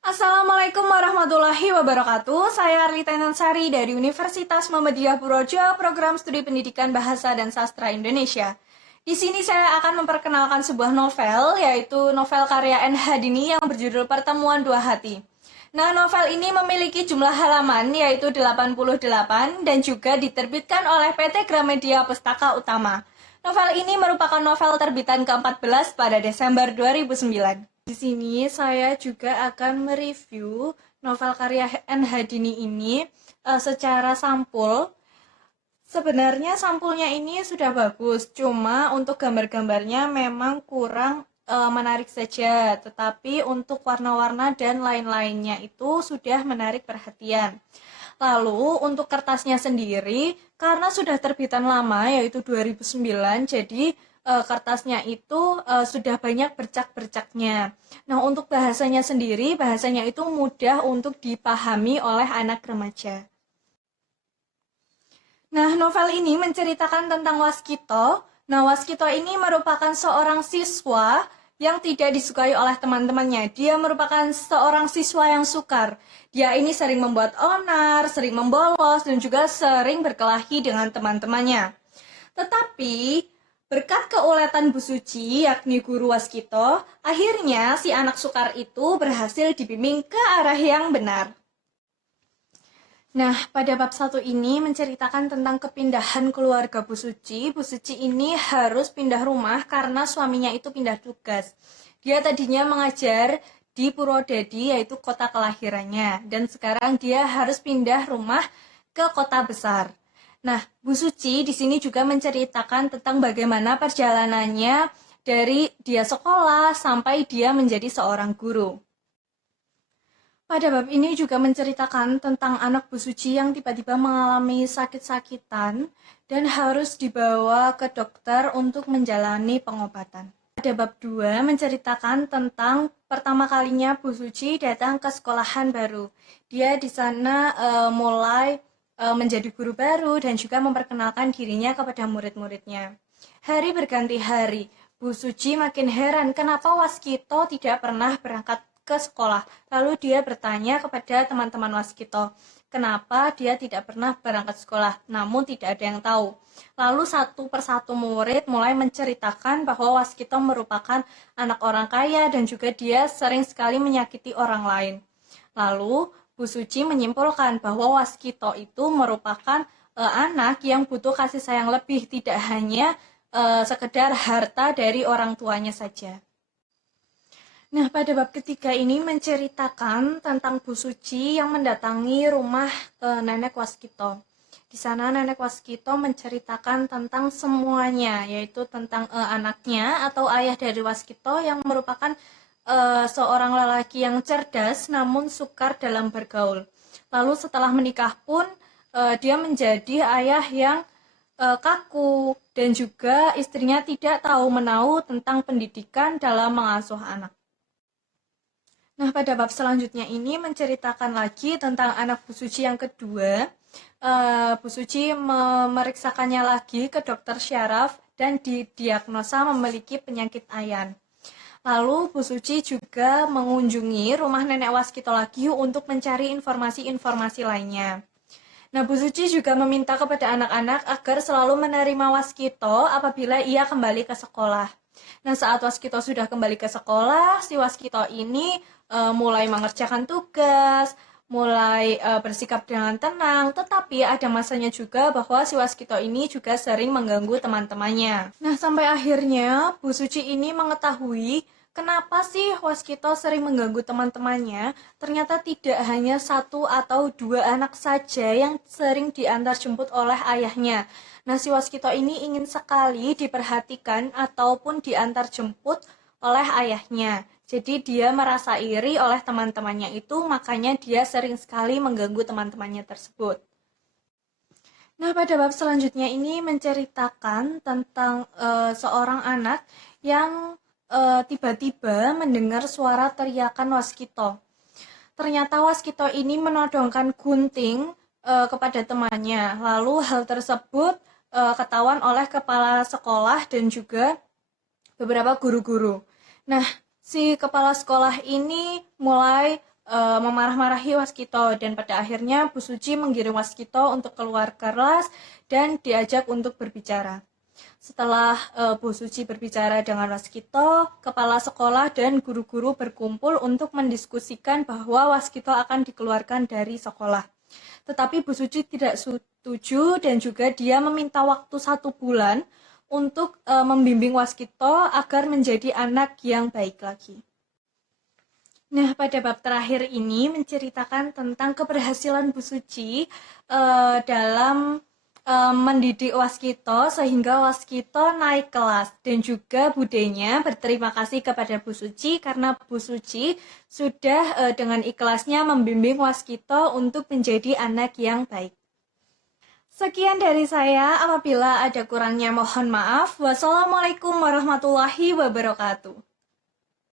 Assalamualaikum warahmatullahi wabarakatuh. Saya Arlita Nansari dari Universitas Muhammadiyah Purworejo, Program Studi Pendidikan Bahasa dan Sastra Indonesia. Di sini saya akan memperkenalkan sebuah novel, yaitu novel karya N. Hadini yang berjudul Pertemuan Dua Hati. Nah, novel ini memiliki jumlah halaman yaitu 88 dan juga diterbitkan oleh PT Gramedia Pustaka Utama. Novel ini merupakan novel terbitan ke-14 pada Desember 2009. Di sini saya juga akan mereview novel karya N. Hadini ini secara sampul. Sebenarnya sampulnya ini sudah bagus, cuma untuk gambar-gambarnya memang kurang menarik saja, tetapi untuk warna-warna dan lain-lainnya itu sudah menarik perhatian. Lalu untuk kertasnya sendiri, karena sudah terbitan lama yaitu 2009, jadi kertasnya itu sudah banyak bercak-bercaknya. Nah, untuk bahasanya sendiri, bahasanya itu mudah untuk dipahami oleh anak remaja. Nah, novel ini menceritakan tentang Waskito. Nah, Waskito ini merupakan seorang siswa yang tidak disukai oleh teman-temannya. Dia merupakan seorang siswa yang sukar. Dia ini sering membuat onar, sering membolos, dan juga sering berkelahi dengan teman-temannya. Tetapi, berkat keuletan Bu Suci, yakni guru Waskito, akhirnya si anak sukar itu berhasil dibimbing ke arah yang benar. Nah, pada bab 1 ini menceritakan tentang kepindahan keluarga Bu Suci. Bu Suci ini harus pindah rumah karena suaminya itu pindah tugas. Dia tadinya mengajar di Purwodadi, yaitu kota kelahirannya. Dan sekarang dia harus pindah rumah ke kota besar. Nah, Bu Suci di sini juga menceritakan tentang bagaimana perjalanannya dari dia sekolah sampai dia menjadi seorang guru. Pada bab ini juga menceritakan tentang anak Bu Suci yang tiba-tiba mengalami sakit-sakitan dan harus dibawa ke dokter untuk menjalani pengobatan. Pada bab 2 menceritakan tentang pertama kalinya Bu Suci datang ke sekolahan baru. Dia di sana mulai menjadi guru baru dan juga memperkenalkan dirinya kepada murid-muridnya. Hari berganti hari, Bu Suci makin heran kenapa Waskito tidak pernah berangkat ke sekolah. Lalu dia bertanya kepada teman-teman Waskito, kenapa dia tidak pernah berangkat sekolah, namun tidak ada yang tahu. Lalu satu persatu murid mulai menceritakan bahwa Waskito merupakan anak orang kaya dan juga dia sering sekali menyakiti orang lain. Lalu Bu Suci menyimpulkan bahwa Waskito itu merupakan anak yang butuh kasih sayang lebih, tidak hanya sekedar harta dari orang tuanya saja. Nah, pada bab ketiga ini menceritakan tentang Bu Suci yang mendatangi rumah nenek Waskito. Di sana nenek Waskito menceritakan tentang semuanya, yaitu tentang anaknya atau ayah dari Waskito yang merupakan seorang lelaki yang cerdas namun sukar dalam bergaul. Lalu setelah menikah pun dia menjadi ayah yang kaku dan juga istrinya tidak tahu menahu tentang pendidikan dalam mengasuh anak. Nah, pada bab selanjutnya ini menceritakan lagi tentang anak Bu Suci yang kedua. Bu Suci memeriksakannya lagi ke dokter syaraf dan didiagnosa memiliki penyakit ayan. Lalu Bu Suci juga mengunjungi rumah nenek Waskito lagi untuk mencari informasi-informasi lainnya. Nah, Bu Suci juga meminta kepada anak-anak agar selalu menerima Waskito apabila ia kembali ke sekolah. Nah, saat Waskito sudah kembali ke sekolah, si Waskito ini mulai mengerjakan tugas, mulai bersikap dengan tenang, tetapi ada masanya juga bahwa si Waskito ini juga sering mengganggu teman-temannya. Nah, sampai akhirnya Bu Suci ini mengetahui kenapa sih Waskito sering mengganggu teman-temannya. Ternyata tidak hanya satu atau dua anak saja yang sering diantar jemput oleh ayahnya. Nah, si Waskito ini ingin sekali diperhatikan ataupun diantar jemput oleh ayahnya. Jadi dia merasa iri oleh teman-temannya itu, makanya dia sering sekali mengganggu teman-temannya tersebut. Nah, pada bab selanjutnya ini menceritakan tentang seorang anak yang tiba-tiba mendengar suara teriakan Waskito. Ternyata Waskito ini menodongkan gunting kepada temannya. Lalu hal tersebut ketahuan oleh kepala sekolah dan juga beberapa guru-guru. Nah, si kepala sekolah ini mulai memarah-marahi Waskito, dan pada akhirnya Bu Suci menggiring Waskito untuk keluar kelas dan diajak untuk berbicara. Setelah Bu Suci berbicara dengan Waskito, kepala sekolah dan guru-guru berkumpul untuk mendiskusikan bahwa Waskito akan dikeluarkan dari sekolah. Tetapi Bu Suci tidak setuju dan juga dia meminta waktu 1 bulan untuk membimbing Waskito agar menjadi anak yang baik lagi. Nah, pada bab terakhir ini menceritakan tentang keberhasilan Bu Suci dalam mendidik Waskito sehingga Waskito naik kelas, dan juga budenya berterima kasih kepada Bu Suci karena Bu Suci sudah dengan ikhlasnya membimbing Waskito untuk menjadi anak yang baik. Sekian dari saya, apabila ada kurangnya mohon maaf. Wassalamualaikum warahmatullahi wabarakatuh.